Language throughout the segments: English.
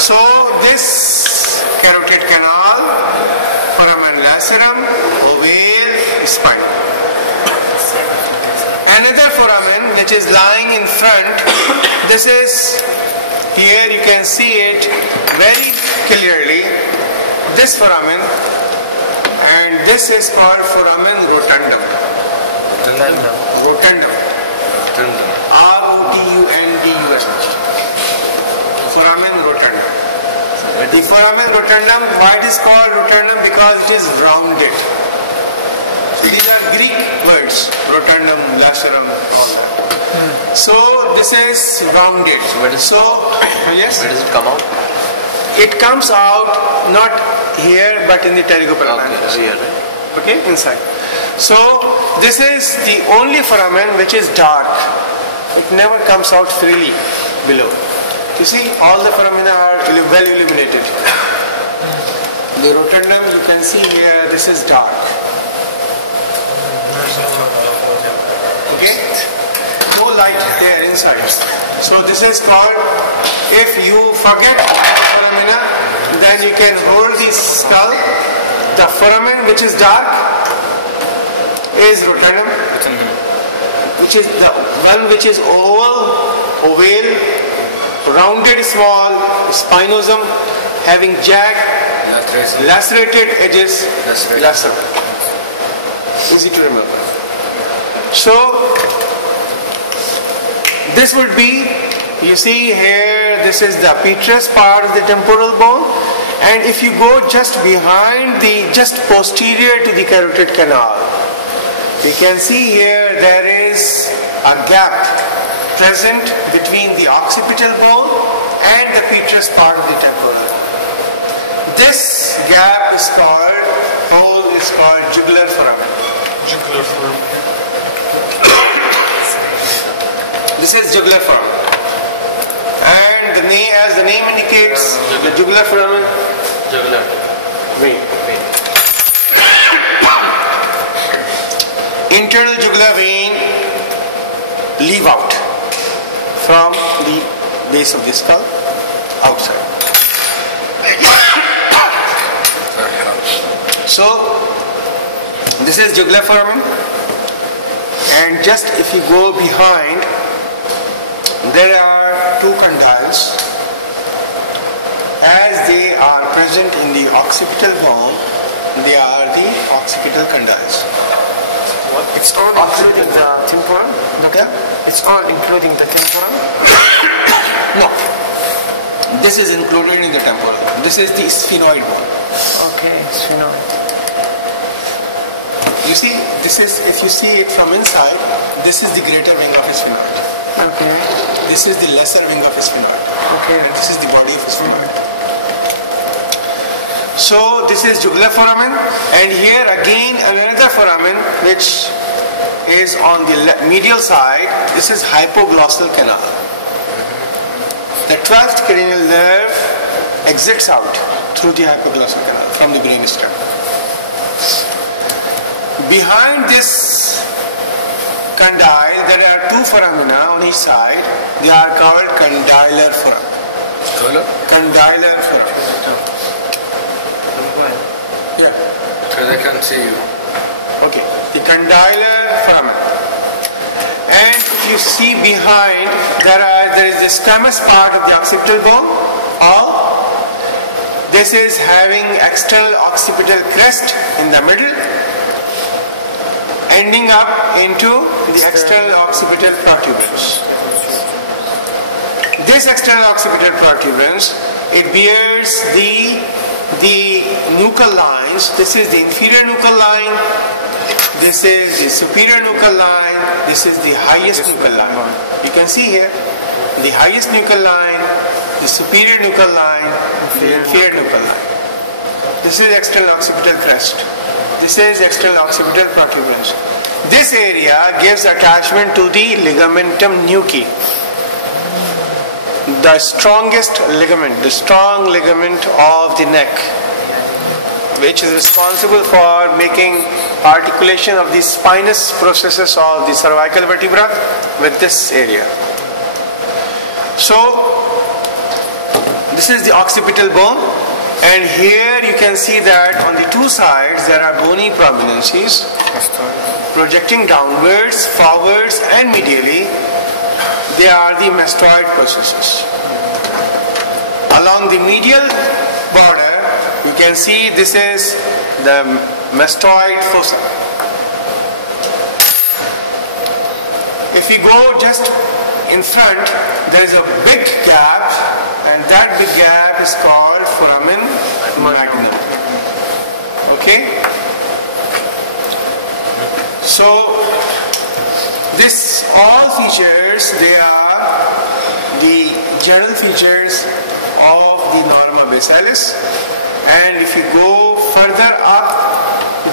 So this carotid canal, foramen lacerum, ovale, spine. Another foramen which is lying in front, this is, here you can see it very clearly, this foramen, and this is called foramen rotundum. Rotundum. R-O-T-U-N-D-U-S-H. Foramen rotundum. The foramen rotundum, why it is called rotundum? Because it is rounded. So these are Greek words, rotundum, lacerum, all. So this is rounded. So where does yes. Where does it come out? It comes out not here but in the pterygopalatinalis. Okay, here, right? Okay, inside. So this is the only foramen which is dark. It never comes out freely below. You see, all the foramina are well illuminated. The rotundum, you can see here, this is dark. Okay? No light there inside. So this is called, if you forget the foramina, then you can hold the skull. The foramen which is dark is rotundum, which is the one which is oval, ovale, rounded small, spinosum, having jagged, lacerated edges, lacerum. Easy to remember. So this would be, you see here, this is the petrous part of the temporal bone, and if you go just behind just posterior to the carotid canal, you can see here there is a gap present between the occipital bone and the petrous part of the temporal. This gap is called, hole is called jugular foramen. Jugular foramen. This is jugular foramen. And the name, as the name indicates, the jugular foramen, Jugular. vein. Internal jugular vein leave out from the base of the skull outside. So this is jugular foramen, and just if you go behind, there are two condyles. As they are present in the occipital bone, they are the occipital condyles. It's all including the temporal? Okay? It's all including the temporal? No. This is included in the temporal. This is the sphenoid bone. Okay, sphenoid. You see, this is, if you see it from inside, this is the greater wing of a sphenoid. Okay. This is the lesser wing of a sphenoid. Okay. And this is the body of a sphenoid. So this is jugular foramen, and here again another foramen which is on the medial side. This is hypoglossal canal. The 12th cranial nerve exits out through the hypoglossal canal from the brainstem. Behind this condyle there are two foramina on each side. They are called condylar foramen. Condylar foramen. Yeah. Because I can't see you. Okay. The condylar foramen. And if you see behind, there is the squamous part of the occipital bone. This is having external occipital crest in the middle, ending up into the external occipital protuberance. This external occipital protuberance, it bears the nuchal lines. This is the inferior nuchal line, this is the superior nuchal line, this is the highest nuchal line. You can see here the highest nuchal line, the superior nuchal line, the inferior nuchal line. This is external occipital crest. This is external occipital protuberance. This area gives attachment to the ligamentum nuchae, the strongest ligament, the strong ligament of the neck, which is responsible for making articulation of the spinous processes of the cervical vertebra with this area. So this is the occipital bone, and here you can see that on the two sides there are bony prominences projecting downwards, forwards and medially. They are the mastoid processes. Along the medial border you can see this is the mastoid fossa. If we go just in front, there is a big gap, and that big gap is called foramen magnum. Okay? So, this all features, they are the general features of the norma basalis, and if you go further up,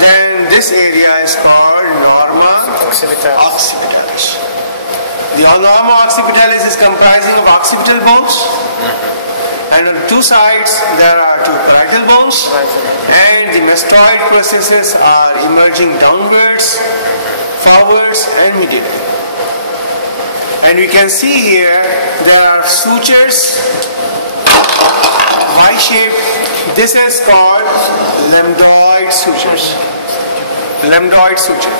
then this area is called norma occipitalis. The norma occipitalis is comprising of occipital bones, and on the two sides there are two parietal bones, and the mastoid processes are emerging downwards, forwards and medially. And we can see here there are sutures, Y-shaped. This is called lambdoid sutures. Lambdoid suture.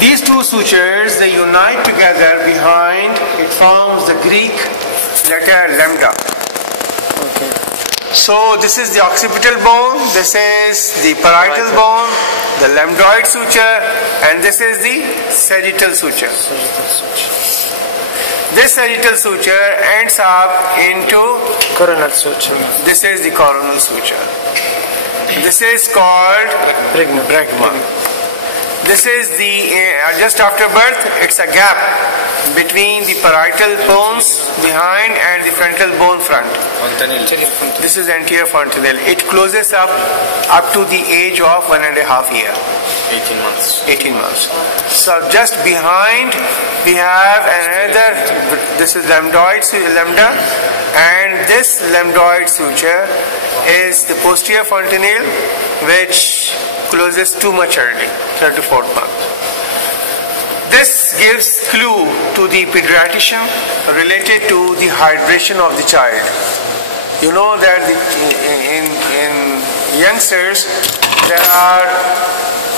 These two sutures, they unite together behind, it forms the Greek letter lambda. Okay. So this is the occipital bone, this is the parietal bone, the lambdoid suture, and this is the sagittal suture. This sagittal suture ends up into coronal suture. This is the coronal suture. This is called bregma. This is the, just after birth, it's a gap between the parietal bones behind and the frontal bone front. This is anterior fontanelle. It closes up to the age of 1.5 years. 18 months. 18 months. So just behind we have another, this is lambda, and this lambdoid suture is the posterior fontanelle, which closes too much early, 3rd to 4th month. This gives clue to the pediatrician related to the hydration of the child. You know that in youngsters there are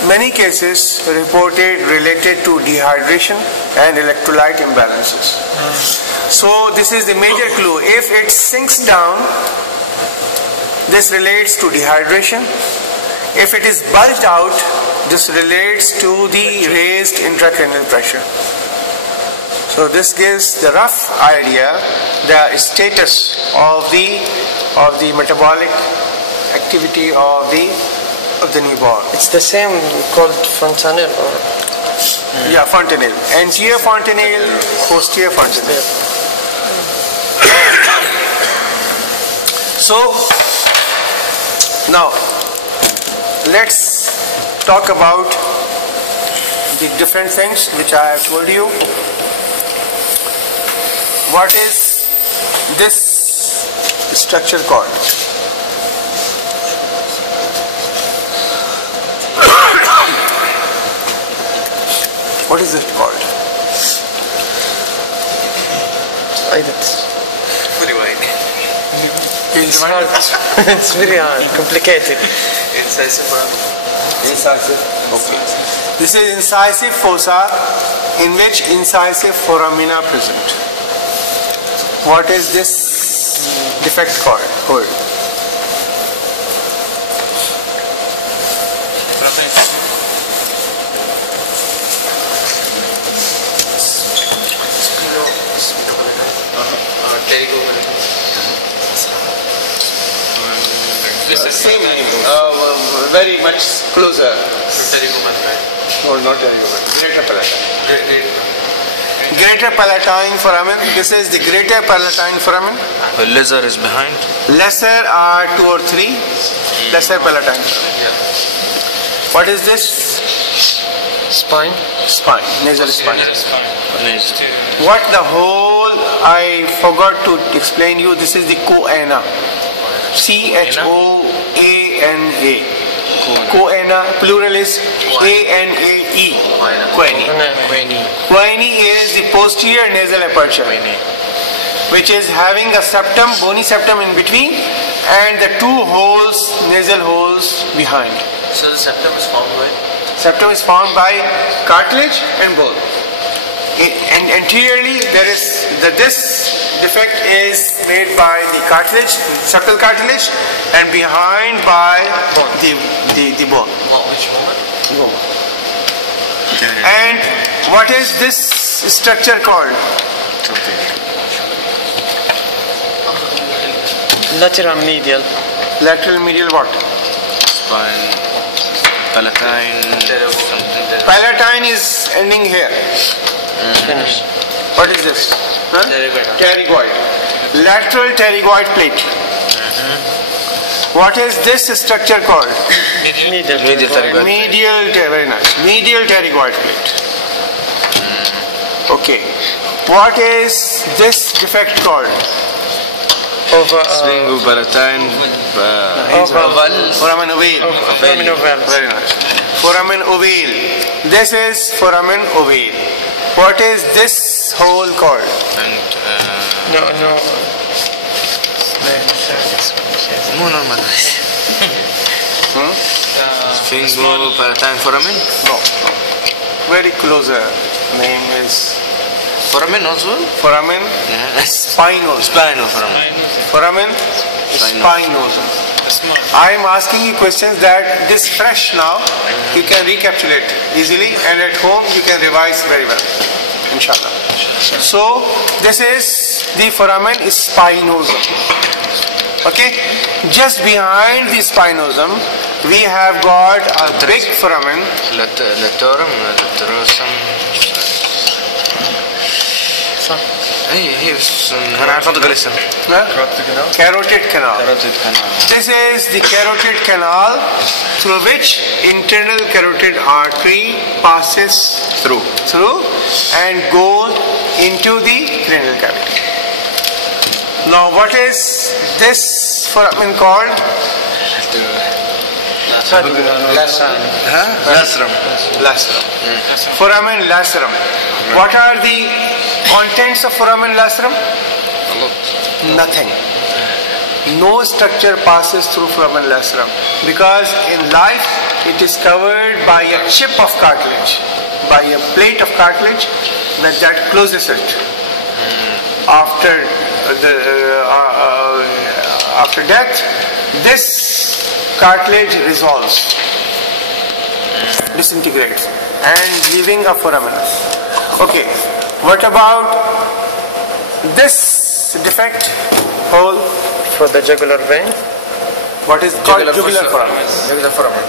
many cases reported related to dehydration and electrolyte imbalances. So this is the major clue. If it sinks down, this relates to dehydration. If it is bulged out, this relates to the raised intracranial pressure. So this gives the rough idea, the status of the metabolic activity of the newborn. It's the same called fontanelle, or? Yeah, fontanelle. Anterior fontanelle, posterior fontanelle. So now let's talk about the different things which I have told you. What is this structure called? What is it called? Very wide. It's hard. It's very hard, complicated. Incisive. Incisive. Okay. This is incisive fossa, in which incisive foramina present. What is this defect called? Hold. Same name, very much closer. No, not greater palatine. Greater palatine foramen. This is the greater palatine foramen. Lesser is behind. Lesser are 2 or 3. Lesser palatine. What is this? Spine. Spine. Nasal spine. Nasal. What the whole I forgot to explain you. This is the choana. CHOANA. Choana, plural is ANAE. Choanae. Choanae is the posterior nasal aperture. which is having a septum, bony septum in between, and the two holes, nasal holes behind. So the septum is formed by? Septum is formed by cartilage and bone. And anteriorly, there is this defect is made by the cartilage, septal cartilage, and behind by the bone. Which moment? And what is this structure called? Lateral medial. Lateral medial what? Spine, palatine, something. Palatine is ending here. Finished. What is this? Huh? Pterygoid. Pterygoid. Lateral pterygoid plate. What is this structure called? Medial. Medial pterygoid. Very nice. Medial pterygoid plate. Okay. What is this defect called? Sphingo, palatine, Foramen ovale. Foramen ovale. Very nice. Foramen ovale. This is foramen ovale. What is this hole called? and No. no normal. Sphingo, palatine, foramen. No. Very closer. Name is Foramen also? foramen spinosum. Spinal foramen. Foramen spinosum. I am asking you questions that this fresh now you can recapitulate easily, and at home you can revise very well, inshallah. So this is the foramen spinosum. Okay, just behind the spinosum we have got a big foramen. Latorum, laterosum. أنا عارف أنطق الاسم. Carotid canal. Carotid canal. This is the carotid canal through which internal carotid artery passes through and goes into the cranial cavity. Now what is this foramen called? Lacerum. Lacerum. Foramen lacerum. What are the contents of foramen lacerum? Nothing. No structure passes through foramen lacerum, because in life it is covered by a chip of cartilage, by a plate of cartilage that closes it. After death, this cartilage resolves, disintegrates, and leaving a foramen. Okay, what about this defect hole? For the jugular vein. What is called jugular foramen? Jugular foramen.